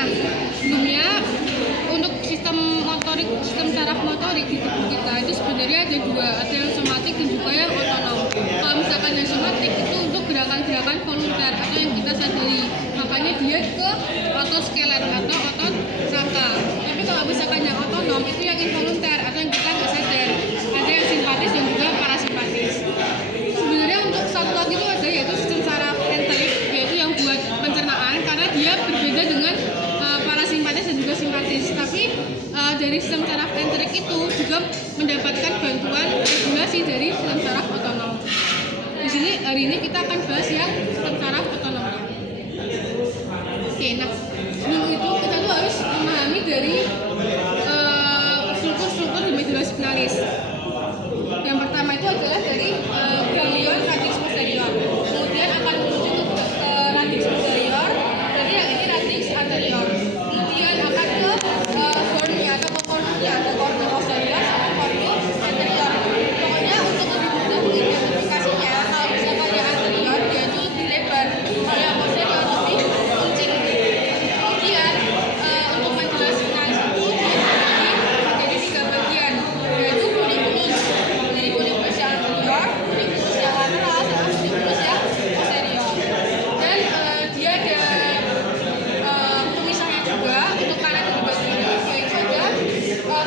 Nah, sebelumnya untuk sistem saraf motorik di tubuh kita itu sebenarnya ada dua, ada yang somatik dan juga yang otonom. Kalau misalkan yang somatik itu untuk gerakan-gerakan volunter atau yang kita sadari, makanya dia ke otot skelet atau otot rangka. Tapi kalau misalkan yang otonom itu yang involunter atau yang kita nggak sadar, ada yang simpatis dan juga parasimpatis. Sebenarnya untuk satu lagi itu ada yaitu sistem saraf enterik, yaitu yang buat pencernaan, karena dia berbeda dengan parasimpatis dan juga simpatis. Tapi dari sistem saraf enterik itu juga mendapatkan bantuan regulasi dari sistem saraf otonom. Di sini hari ini kita akan bahas yang sistem saraf otonom. Oke, nah sebelum itu kita tuh harus memahami dari struktur-struktur di medula spinalis. Yang pertama itu adalah dari ganglion radix posterior, kemudian akan menuju ke radix posterior, jadi yang ini radix anterior, kemudian akan ke hornnya atau ke cornunya, ada cornu posterior sama cornu anterior. Pokoknya untuk lebih mudah mengidentifikasinya, kalau misalkan yang anterior dia itu lebih lebar, kalau yang posterior lebih runcing. Kemudian untuk medula spinalis itu dia menjadi 3 bagian, yaitu funiculus. Jadi funiculus yang anterior, funiculus yang lateral, sama funiculus yang posterior. Dan dia ada pemisahnya juga untuk kanan dan juga kiri, yaitu ada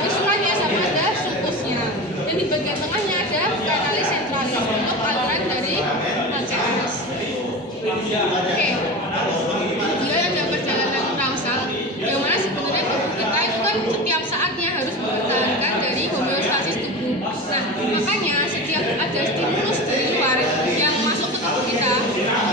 visualnya sama ada sulcusnya. Dan di bagian tengahnya ada canalis centralis untuk aliran dari ACS. Oke. Dia ada perjalanan rangsal, yang mana sebenarnya tubuh kita itu kan setiap saatnya harus mempertahankan dari homeostasis tubuh. Nah, makanya setiap ada stimulus dari luar yang masuk ke tubuh kita,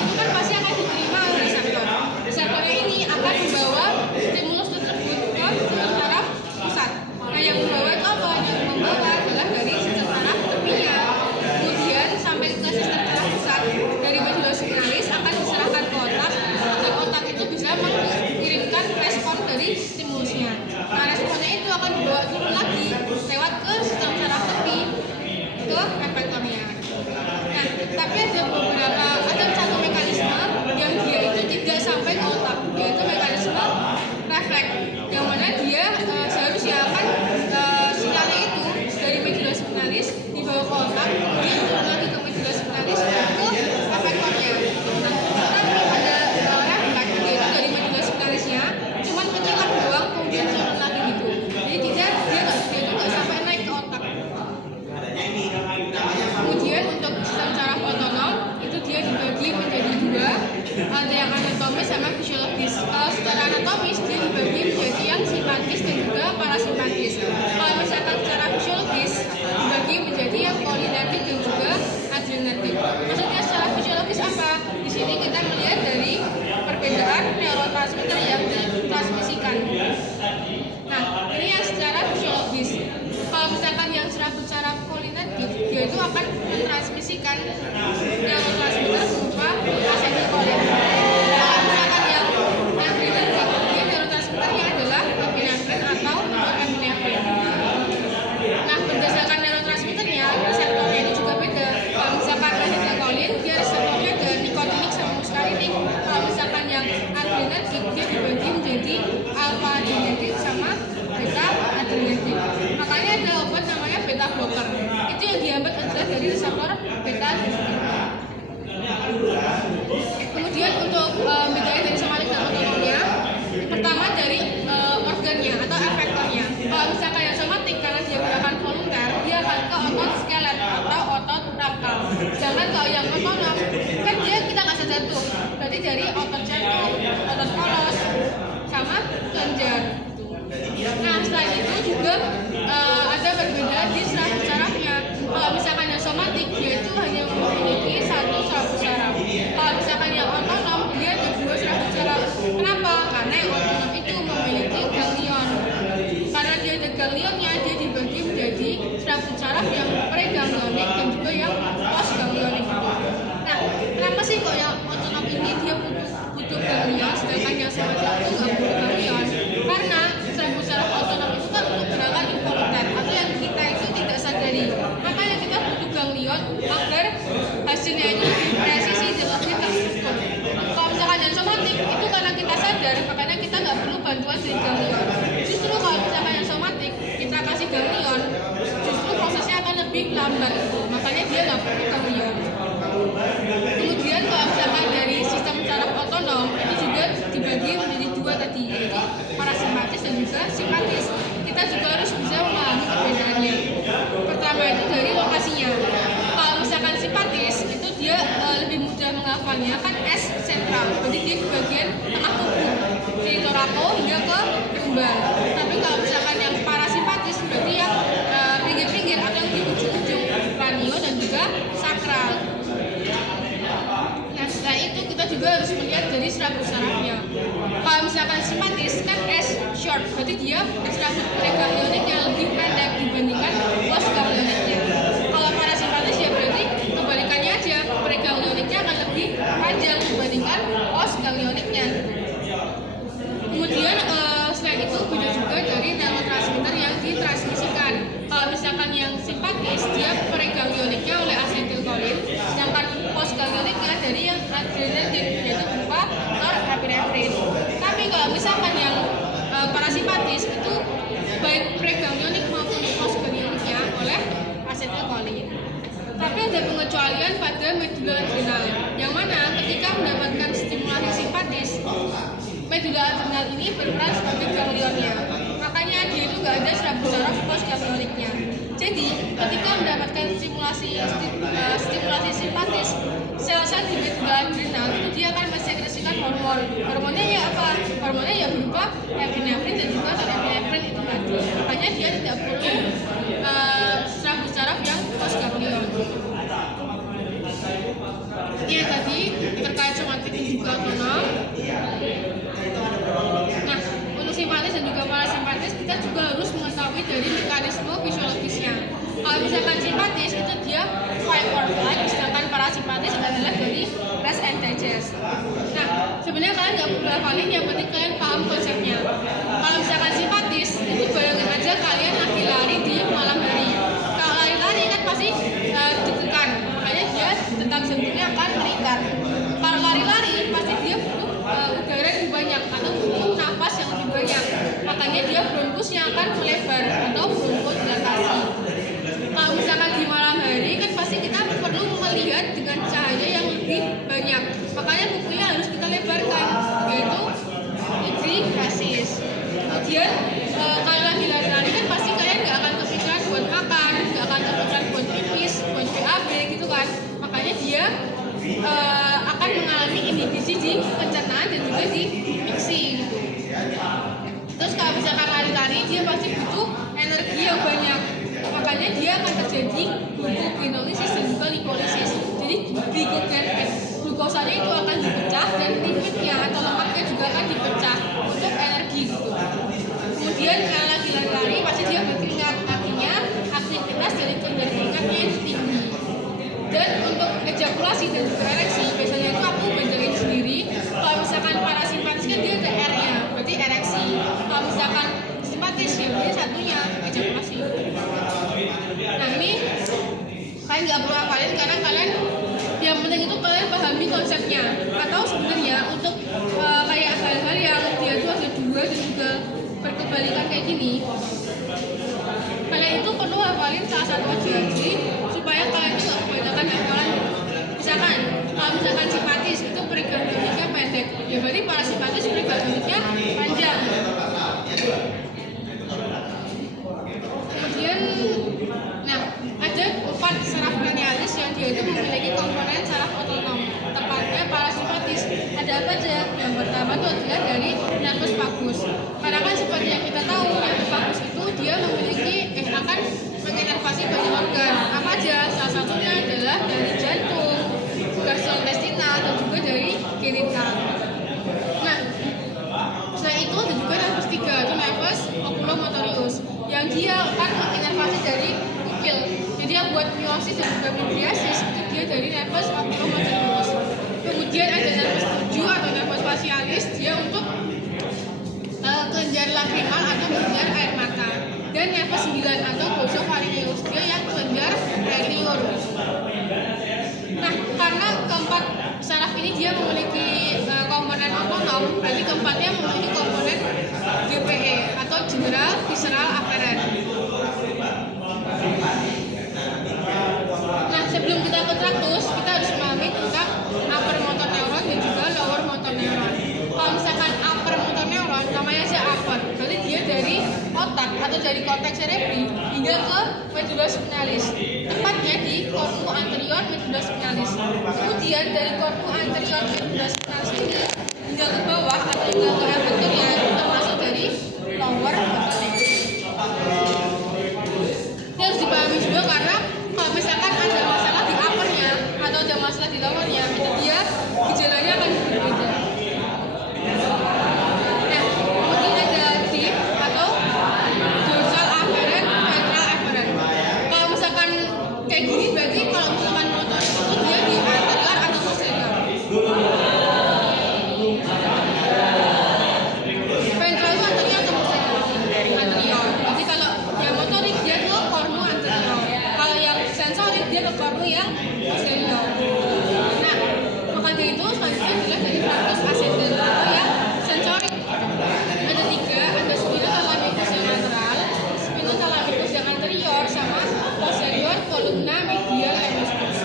itu kan pasti akan diterima oleh reseptor. Reseptornya ini akan membawa stimulus tersebut ke sistem saraf pusat. Nah, yang membawa itu apa? Yang membawa adalah dari sistem saraf tepinya. Kemudian sampai ke sistem saraf pusat, dari medula spinalis akan diserahkan ke otak, agar otak itu bisa mengirimkan respon dari stimulusnya. Nah, responnya itu akan dibawa turun lagi lewat ke sistem saraf tepi ke efektornya. Nah, tapi ada satu mekanisme yang dia itu tidak sampai ke otak, yaitu mekanisme refleks, yang mana dia seharusnya akan sinyalnya itu dari medula spinalis dibawa ke otak, kemudian turun lagi ke medula spinalis ke efektornya. Nah, tapi ada refleks yaitu dari medula spinalisnya cuman menyilang doang kemudian turun lagi gitu. Jadi dia itu nggak sampai naik ke otak. Kemudian untuk sistem saraf otonom itu dia dibagi menjadi 2, ada yang anatomis sama fisiologis. Kalau secara anatomis dia dibagi menjadi yang simpatis dan juga parasimpatis. Kalau misalkan secara fisiologis dibagi menjadi yang kolinergik dan juga adrenergik. Maksudnya secara fisiologis apa? Di sini kita melihat dari perbedaan neurotransmitter yang ditransmisikan. Nah, ini yang secara fisiologis. Kalau misalkan yang saraf kolinergik, dia itu akan mentransmisikan neurotransmitter berupa asetilkolin. Kalau misalkan yang adrenergik, dia neurotransmitternya adalah epinefrin atau norepinefrin. Nah, berdasarkan neurotransmitternya, reseptornya itu juga beda. Kalau misalkan asetilkolin, dia reseptornya ada nikotinik sama muskarinik. Kalau misalkan yang adrenergik, dia dibagi menjadi alpha adrenergik sama beta adrenergik. Makanya ada obat namanya beta blocker. Itu yang diambil adalah dari reseptor beta adrenergik. Kemudian untuk bedanya dari somatik dan otonomnya, pertama dari organnya atau efektornya. Kalau misalkan yang somatik karena dia gerakan volunter, dia akan ke otot skelet atau otot rangka. Sedangkan kalau yang otonom, kan dia kita nggak sadar tuh. Berarti dari otot jantung, otot polos, sama kelenjar. Nah, selain itu juga ada perbedaan di saraf-sarafnya. Kalau misalkan yang somatik, dia itu hanya memiliki 1 saraf saraf. Kalau misalkan yang otonom, dia ada 2 saraf saraf. Kenapa? Karena yang otonom itu memiliki ganglion. Karena dia ada ganglionnya, dia dibagi menjadi saraf yang preganglionik dan juga yang postganglionik. Nah, kenapa sih kok yang otonom ini dia butuh ganglion, sedangkan yang dilakukan dari ganglion. Justru kalau misalkan yang somatik kita kasih ganglion, justru prosesnya akan lebih lambat, makanya dia nggak perlu ganglion. Kemudian kalau misalkan dari sistem saraf otonom itu juga dibagi menjadi dua tadi, yaitu parasimpatis dan juga simpatis. Kita juga harus bisa memahami perbedaannya. Pertama itu dari lokasinya. Kalau misalkan simpatis itu dia lebih mudah menghafalnya, kan S sentral, berarti dia di bagian tengah tubuh, dari torako hingga ke umbal. Tapi kalau misalkan yang parasimpatis berarti yang pinggir-pinggir atau yang di ujung-ujung kranio dan juga sakral. Nah setelah itu kita juga harus melihat dari serabut sarafnya. Kalau misalkan simpatis kan S short, berarti dia serabut preganglionik yang lebih pendek dibandingkan postganglioniknya. Kalau parasimpatis ya berarti kebalikannya aja, preganglioniknya akan lebih panjang dibandingkan postganglioniknya. Kemudian selain itu beda juga dari neurotransmitter yang ditransmisikan. Kalau misalkan yang simpatis dia preganglioniknya oleh asetilkolin, sedangkan postganglioniknya dari yang adrenalin yaitu berupa norepinefrin. Tapi kalau misalkan yang parasimpatis itu baik preganglionik maupun postganglioniknya oleh asetilkolin. Tapi ada pengecualian pada medula adrenal, yang mana ketika mendapatkan stimulasi simpatis, medula adrenal ini berperan sebagai ganglionnya. Makanya dia itu nggak ada serabut saraf postganglioniknya. Jadi ketika mendapatkan stimulasi simpatis, sel-sel di medula adrenal itu dia akan mensekresikan hormon. Hormonnya ya apa? Hormonnya ya berupa epinefrin dan juga norepinefrin itu tadi. Makanya dia tidak perlu serabut saraf yang postganglion. Ini tadi terkait somatik dan juga otonom. Nah, untuk simpatis dan juga parasimpatis kita juga harus mengetahui dari mekanisme fisiologisnya. Kalau misalkan simpatis itu dia fight or flight, sedangkan parasimpatis adalah dari rest and digest. Nah, sebenarnya kalian nggak perlu hafalin, yang penting kalian paham konsepnya. Kalau misalkan simpatis itu bayangin aja kalian lagi lari di malam hari. Kalau lari-lari kan pasti deg-degan, makanya dia detak jantungnya akan meningkat. Kalau lari-lari pasti dia butuh udara yang lebih banyak atau butuh nafas yang lebih banyak, makanya dia bronkusnya akan melebar atau bronkodilatasi. Kalau misalkan di malam hari kan pasti kita perlu melihat dengan cahaya yang lebih banyak, makanya pupilnya harus kita lebarkan, yaitu iridescens. Kemudian kalau lagi lari-lari kan pasti kalian nggak akan kepikiran buat makan, nggak akan kepikiran buat pipis, buat BAB gitu kan, makanya dia akan mengalami inhibisi di pencernaan dan juga di mixing gitu. Terus kalau misalkan lari-lari dia pasti butuh energi yang banyak, makanya dia akan terjadi glucogenolisis dan juga lipolisis. Jadi glukosanya itu akan dipecah dan lipidnya atau lemaknya juga akan dipecah untuk energi gitu. Kemudian kalau lagi lari-lari pasti dia berkeringat, artinya aktivitas dari keringatnya itu tinggi. Dan untuk ejakulasi dan juga ereksi biasanya itu aku bedain sendiri. Kalau misalkan parasimpatis kan dia ada R-nya, berarti ereksi. Kalau misalkan simpatis ya berarti satunya ejakulasi. Nah ini kalian nggak perlu hafalin karena kalian yang penting itu kalian pahami konsepnya. Atau sebenarnya untuk kayak hal-hal yang dia itu ada dua dan juga berkebalikan kayak gini, kalian itu perlu hafalin salah satu aja sih supaya kalian itu nggak kebanyakan hafalan. Misalkan kalau misalkan simpatis itu preganglioniknya pendek, ya berarti parasimpatis preganglioniknya panjang. Kemudian nah ada 4 saraf cranialis yang dia itu memiliki komponen saraf otonom, tepatnya parasimpatis. Ada apa aja? Yang pertama itu adalah dari nervus vagus. Karena kan seperti yang kita tahu, nervus vagus itu dia memiliki akan menginervasi banyak organ. Apa aja? Salah satunya adalah dari jantung, gastrointestinal dan juga dari genital. Nah, selain itu ada juga nervus 3, itu nervus oculomotorius, yang dia akan menginervasi dari pupil. Jadi yang buat miosis dan juga mimbriasis itu dia dari nervus oculomotorius. Kemudian ada nervus 7 atau nervus facialis, dia untuk kelenjar lacrimal atau kelenjar air mata. Dan nervus 9 atau glossopharyngeus, dia yang kelenjar air liur. Nah, karena keempat saraf ini dia memiliki komponen otonom, berarti keempatnya memiliki komponen ventral, visceral, afferent. Nah, sebelum kita ke traktus, kita harus memahami tentang upper motor neuron dan juga lower motor neuron. Kalau misalkan upper motor neuron, namanya aja upper, berarti dia dari otak atau dari korteks cerebri hingga ke medulla spinalis, tepatnya di cornu anterior medulla spinalis. Kemudian dari cornu anterior medulla spinalis ini hingga ke bawah atau hingga ke efektornya itu termasuk dari lower motor neuron. Ini harus dipahami juga karena kalau misalkan ada masalah di uppernya atau ada masalah di lowernya, itu dia gejalanya akan berbeda. Nah, kemudian ada deep atau dorsal afferent, ventral afferent. Kalau misalkan kayak gini berarti kalau misalkan motor itu dia di anterior atau posterior. Ventral itu anterior atau posterior? Anterior. Jadi kalau yang motorik dia tuh cornu anterior. Kalau yang sensorik dia ke cornu yang posterior. Nah, maka dari itu selanjutnya adalah dari frontus ascendens atau yang sensorik. Ada tiga, ada spinothalamikus yang lateral, spinothalamikus yang anterior, sama posterior columna medial hemisphere.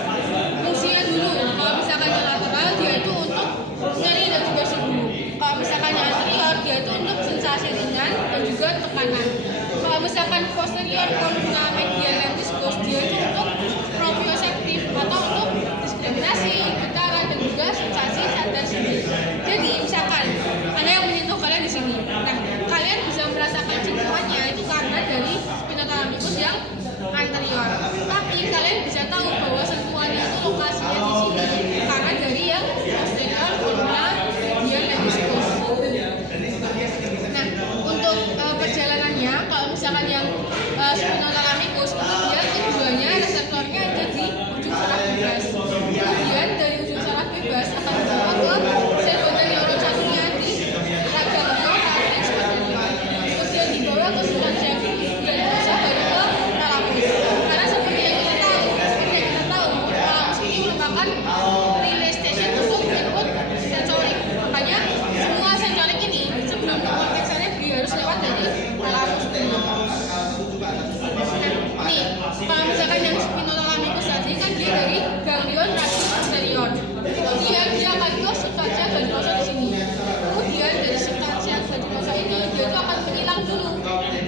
Fungsinya dulu, kalau misalkan yang lateral dia itu untuk nyeri dan juga suhu. Kalau misalkan yang anterior dia itu untuk sensasi ringan dan juga tekanan. Kalau misalkan posterior columna medial hemisphere dia itu untuk proprioceptif atau untuk diskriminasi, getaran dan juga sensasi sadar sendiri. Jadi misalkan ada yang menyentuh kalian di sini, nah kalian bisa merasakan sentuhannya itu karena dari spinothalamikus yang anterior. Tapi kalian bisa tahu bahwa sentuhannya itu lokasinya di sini karena dari yang posterior columna medial hemisphere. Nah, untuk perjalanannya, kalau misalkan yang spinothalamikus itu dia keduanya reseptornya ada di ujung saraf bebas. Kemudian dari ujung saraf bebas akan dibawa ke sel badan neuron satunya di raga lengan cortex posterior. Kemudian dibawa ke substansia dan bisa baru ke thalamus. Karena seperti yang kita tahu, thalamus ini merupakan relay station untuk input sensorik. Makanya semua sensorik ini sebelum ke korteks cerebri harus lewat dari thalamus dulu. Nah, ini kalau misalkan yang spinothalamikus tadi kan dia dari ganglion radius posterior. Kemudian dia akan ke substansia glandulosa di sini. Kemudian dari substansia glandulosa ini dia itu akan menghilang dulu.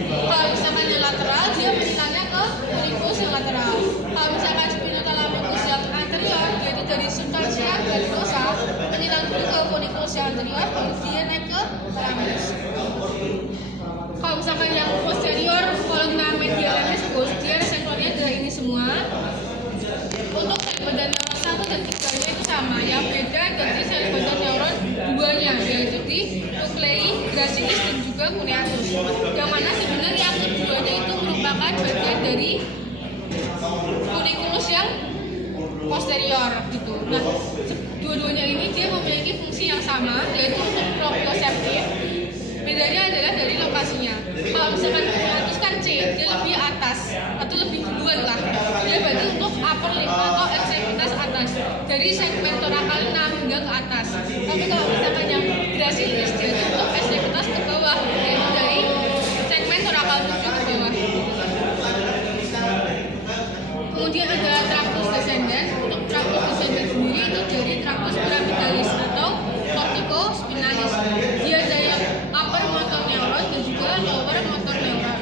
Kalau misalkan yang lateral dia menghilangnya ke funiculus yang lateral. Kalau misalkan spinothalamikus yang anterior dia itu dari substansia glandulosa menghilang dulu ke funiculus yang anterior, kemudian naik ke thalamus. Kalau misalkan yang posterior columna medial hemisphere dia reseptornya adalah ini semua. Untuk sel badan neuron 1 dan 3-nya itu sama, yang beda dari sel badan neuron 2-nya yaitu di nuclei gracilis dan juga cuneatus. Yang mana sebenarnya yang keduanya itu merupakan bagian dari funiculus yang posterior gitu. Nah, dua-duanya ini dia memiliki fungsi yang sama yaitu untuk proprioceptif. Bedanya adalah dari lokasinya. Kalau misalkan cuneatus kan C, dia lebih atas atau lebih duluan lah. Dia berarti untuk upper limb atau ekstremitas atas, dari segmen torakal 6 hingga ke atas. Tapi kalau misalkan yang gracilis dia itu untuk ekstremitas ke bawah, yaitu dari segmen torakal 7 ke bawah. Kemudian ada tractus descendens. Untuk tractus descendens sendiri itu dari tractus pyramidalis atau corticospinalis. Dia dari upper motor neuron dan juga lower motor neuron.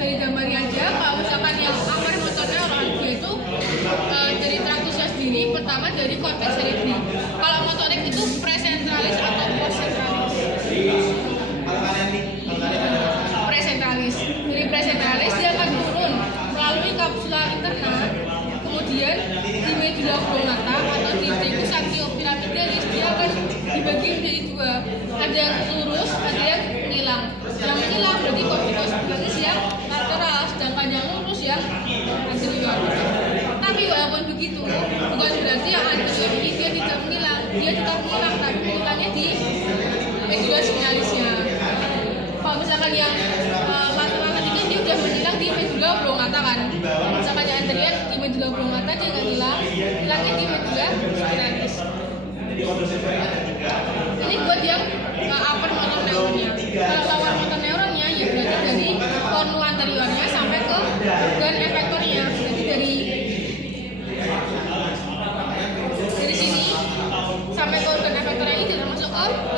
Dari gambarnya aja, kalau misalkan yang upper motor neuron dia itu dari traktusnya sendiri pertama dari korteks cerebri. Kalau motorik itu presentralis atau postcentralis. Presentralis. Dari presentralis dia akan turun melalui kapsula interna, kemudian di medulla oblongata atau di decus actiopyramidalis dia akan dibagi menjadi dua. Ada yang lurus, ada yang menghilang. Yang menghilang berarti corticospinalis yang lateral, sedangkan yang lurus yang anterior. Tapi walaupun begitu, bukan berarti yang anterior ini dia tidak menghilang. Dia tetap menghilang, tapi menghilangnya di medulla spinalisnya. Kalau misalkan yang lateral tadi kan dia udah menghilang di medulla oblongata kan. Misalkan yang anterior di medulla oblongata dia nggak hilang, hilangnya di medulla spinalis. Ini buat yang upper motor neuronnya. Kalau lower motor neuronnya ke